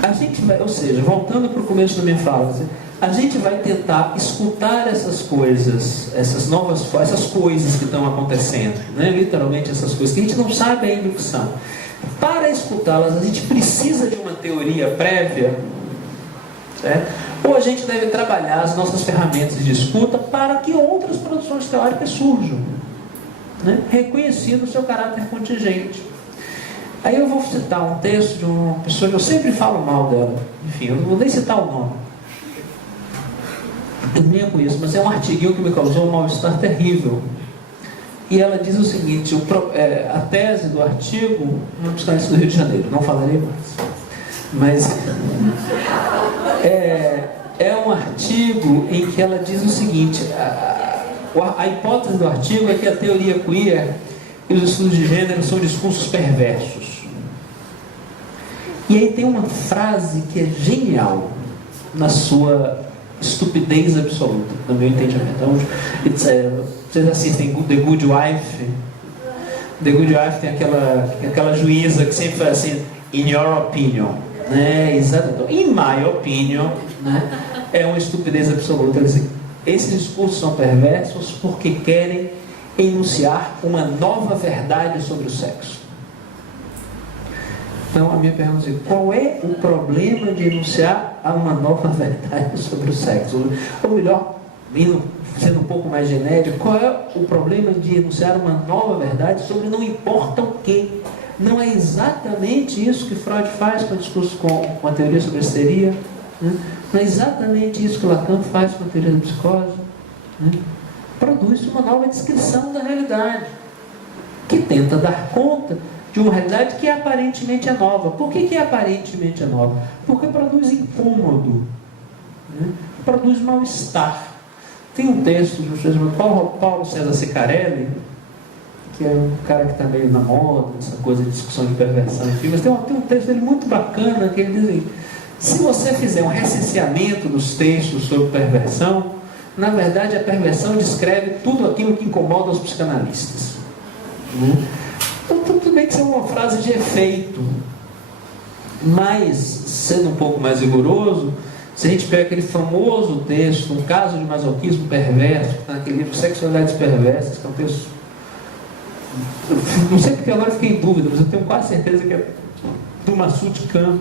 a gente vai, ou seja, voltando para o começo da minha fala, a gente vai tentar escutar essas coisas, essas coisas que estão acontecendo, né? Literalmente essas coisas que a gente não sabe ainda o que são. Para escutá-las, a gente precisa de uma teoria prévia, certo? Ou a gente deve trabalhar as nossas ferramentas de escuta para que outras produções teóricas surjam, né? Reconhecendo o seu caráter contingente. Aí eu vou citar um texto de uma pessoa que eu sempre falo mal dela. Enfim, eu não vou nem citar o nome. Eu nem a conheço, mas é um artiguinho que me causou um mal-estar terrível. E ela diz o seguinte: a tese do artigo, no Psicanálise do Rio de Janeiro, não falarei mais. Mas é um artigo em que ela diz o seguinte: a hipótese do artigo é que a teoria queer e os estudos de gênero são discursos perversos. E aí tem uma frase que é genial na sua estupidez absoluta, no meu entendimento. Então, vocês assistem The Good Wife? The Good Wife tem aquela juíza que sempre fala assim: in your opinion, né? Exato. In my opinion, né? É uma estupidez absoluta. Esses discursos são perversos porque querem enunciar uma nova verdade sobre o sexo. Então a minha pergunta é: qual é o problema de enunciar uma nova verdade sobre o sexo? Ou melhor, sendo um pouco mais genérico, qual é o problema de enunciar uma nova verdade sobre não importa o que? Não é exatamente isso que Freud faz com o discurso, com a teoria sobre a histeria? Né? Não é exatamente isso que Lacan faz com a teoria da psicose? Né? Produz uma nova descrição da realidade, que tenta dar conta de uma realidade que aparentemente é nova. Por que aparentemente é nova? Porque produz incômodo, né? Produz mal-estar. Tem um texto de um sujeito chamado Paulo César Sicarelli, que é um cara que está meio na moda, essa coisa de discussão de perversão, enfim, mas tem um texto dele muito bacana, que ele diz assim: se você fizer um recenseamento dos textos sobre perversão, na verdade a perversão descreve tudo aquilo que incomoda os psicanalistas. Então, tudo bem que isso é uma frase de efeito, mas, sendo um pouco mais rigoroso, se a gente pega aquele famoso texto, um caso de masoquismo perverso, que está naquele livro Sexualidades Perversas, que é um texto, não sei porque agora fiquei em dúvida, mas eu tenho quase certeza que é do Massoud Khan.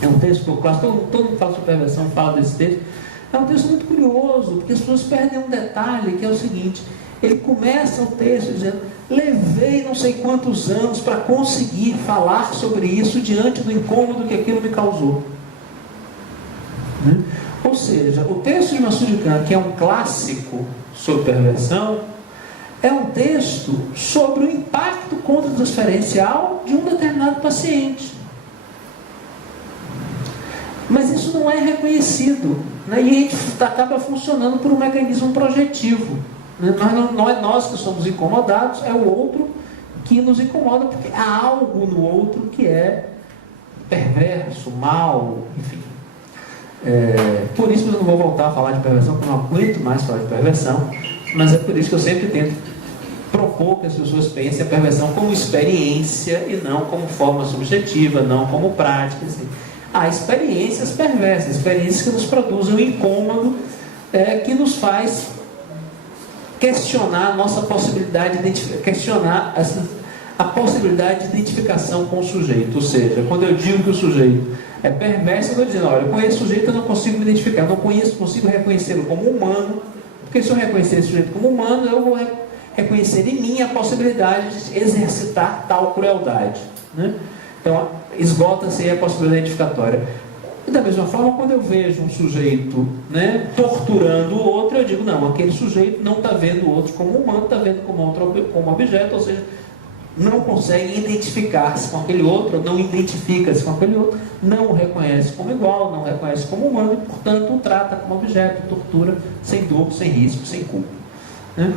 É um texto que eu clássico, todo mundo fala sobre perversão, fala desse texto. É um texto muito curioso, porque as pessoas perdem um detalhe, que é o seguinte: ele começa o texto dizendo: levei não sei quantos anos para conseguir falar sobre isso diante do incômodo que aquilo me causou. Ou seja, o texto de Massoud Khan, que é um clássico sobre perversão, é um texto sobre o impacto contratransferencial de um determinado paciente. Mas isso não é reconhecido, né? E a gente acaba funcionando por um mecanismo projetivo, né? Não é nós que somos incomodados, é o outro que nos incomoda, porque há algo no outro que é perverso, mal, enfim. Por isso eu não vou voltar a falar de perversão, porque eu não aguento mais falar de perversão, mas é por isso que eu sempre tento propor que as pessoas pensem a perversão como experiência e não como forma subjetiva, não como prática. Assim. Há experiências perversas, experiências que nos produzem um incômodo, que nos faz questionar a nossa possibilidade de questionar a possibilidade de identificação com o sujeito. Ou seja, quando eu digo que o sujeito é perverso, eu estou dizendo: olha, eu conheço o sujeito, eu não consigo me identificar, eu não consigo reconhecê-lo como humano, porque se eu reconhecer esse sujeito como humano, eu vou reconhecer em mim a possibilidade de exercitar tal crueldade, né? Então, esgota-se aí a possibilidade identificatória. E da mesma forma, quando eu vejo um sujeito, né, torturando o outro, eu digo: não, aquele sujeito não está vendo o outro como humano, está vendo como objeto, ou seja, não consegue identificar-se com aquele outro, não identifica-se com aquele outro, não o reconhece como igual, não o reconhece como humano e, portanto, o trata como objeto, tortura, sem dor, sem risco, sem culpa. Né?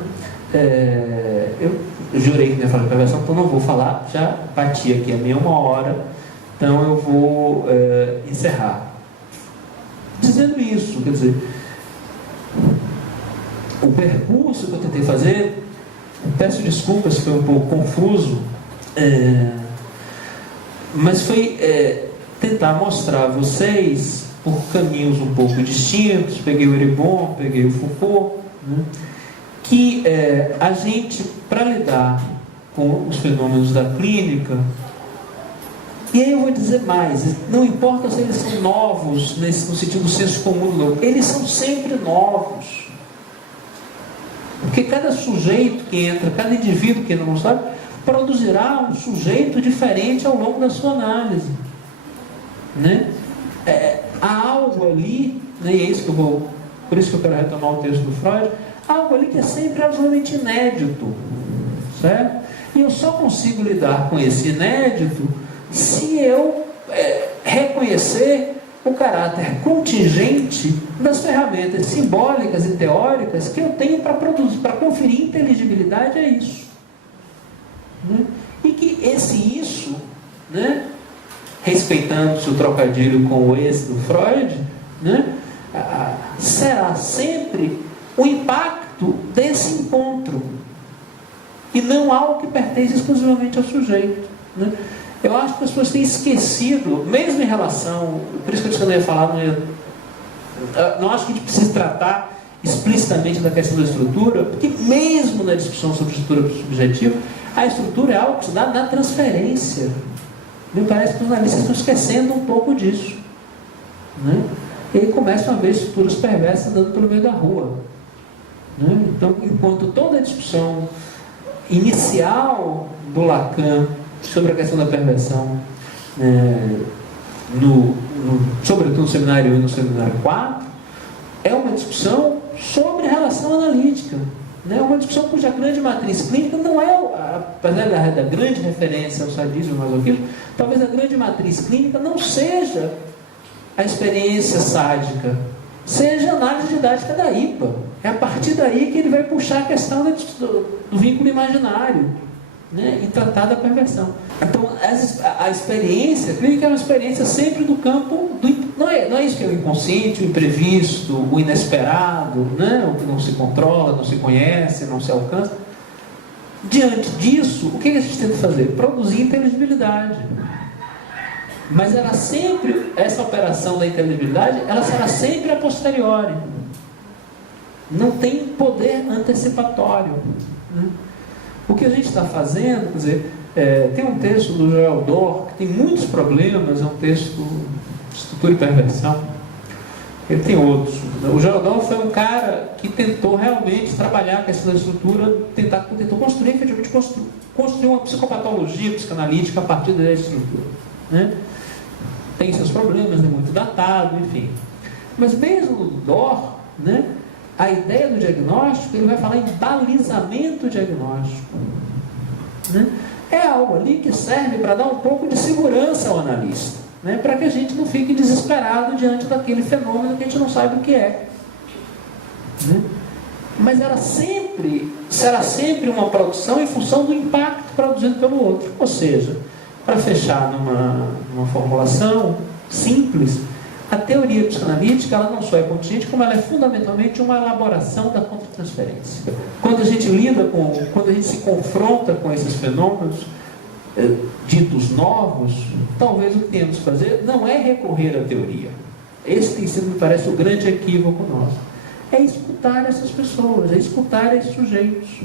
Eu jurei que não ia falar de perversão, então não vou falar, já bati aqui a minha 1 hora, então eu vou encerrar. Dizendo isso, quer dizer, o percurso que eu tentei fazer, peço desculpas se foi um pouco confuso, mas foi tentar mostrar a vocês, por caminhos um pouco distintos, peguei o Eribon, peguei o Foucault, né, que a gente, para lidar com os fenômenos da clínica, e aí eu vou dizer mais, não importa se eles são novos, no sentido do senso comum novo, eles são sempre novos. Porque cada sujeito que entra, cada indivíduo que entra no sabe, produzirá um sujeito diferente ao longo da sua análise. Né? Há algo ali, né, e é isso que por isso que eu quero retomar o texto do Freud, algo ali que é sempre absolutamente inédito. Certo? E eu só consigo lidar com esse inédito se eu reconhecer o caráter contingente das ferramentas simbólicas e teóricas que eu tenho para produzir, para conferir inteligibilidade a isso. Né? E que isso, né, respeitando-se o trocadilho com o esse do Freud, né, será sempre o impacto desse encontro e não algo que pertence exclusivamente ao sujeito. Né? Eu acho que as pessoas têm esquecido, mesmo em relação, por isso que eu disse que eu não ia falar, não acho que a gente precisa tratar explicitamente da questão da estrutura, porque mesmo na discussão sobre estrutura subjetiva, a estrutura é algo que se dá na transferência. Me parece que os analistas estão esquecendo um pouco disso. Né? E aí começam a ver estruturas perversas andando pelo meio da rua. Né? Então, enquanto toda a discussão inicial do Lacan sobre a questão da perversão, sobretudo no seminário 1 e no seminário 4, é uma discussão sobre relação analítica. É uma discussão cuja grande matriz clínica não é, apesar da grande referência ao sadismo e ao masoquismo, talvez a grande matriz clínica não seja a experiência sádica, seja a análise didática da IPA. É a partir daí que ele vai puxar a questão do vínculo imaginário, né, e tratar da perversão. Então, a experiência clínica é uma experiência sempre do campo não é isso que é o inconsciente, o imprevisto, o inesperado, né, o que não se controla, não se conhece, não se alcança. Diante disso, o que a gente tenta fazer? Produzir inteligibilidade. Mas essa operação da inteligibilidade, ela será sempre a posteriori. Não tem poder antecipatório, né? O que a gente está fazendo, quer dizer, tem um texto do Joel Dor, que tem muitos problemas, é um texto de estrutura e perversão. Ele tem outros. O Joel Dor foi um cara que tentou realmente trabalhar com essa estrutura, tentou construir, efetivamente, construir uma psicopatologia psicanalítica a partir da estrutura, né? Tem seus problemas, é muito datado, enfim. Mas mesmo no Dor, né, a ideia do diagnóstico, ele vai falar em balizamento diagnóstico, né? É algo ali que serve para dar um pouco de segurança ao analista, né? Para que a gente não fique desesperado diante daquele fenômeno que a gente não sabe o que é, né? Mas será sempre uma produção em função do impacto produzido pelo outro. Ou seja, para fechar numa formulação simples, a teoria psicanalítica, ela não só é contingente, como ela é fundamentalmente uma elaboração da contratransferência. Quando a gente quando a gente se confronta com esses fenômenos ditos novos, talvez o que temos que fazer não é recorrer à teoria. Esse tem sido, me parece, o grande equívoco nosso. É escutar essas pessoas, é escutar esses sujeitos,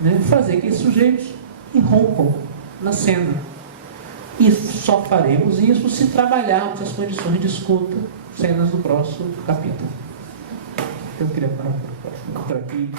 né? Fazer que esses sujeitos irrompam na cena. E só faremos isso se trabalharmos as condições de escuta, cenas do próximo capítulo. Eu queria parar por aqui.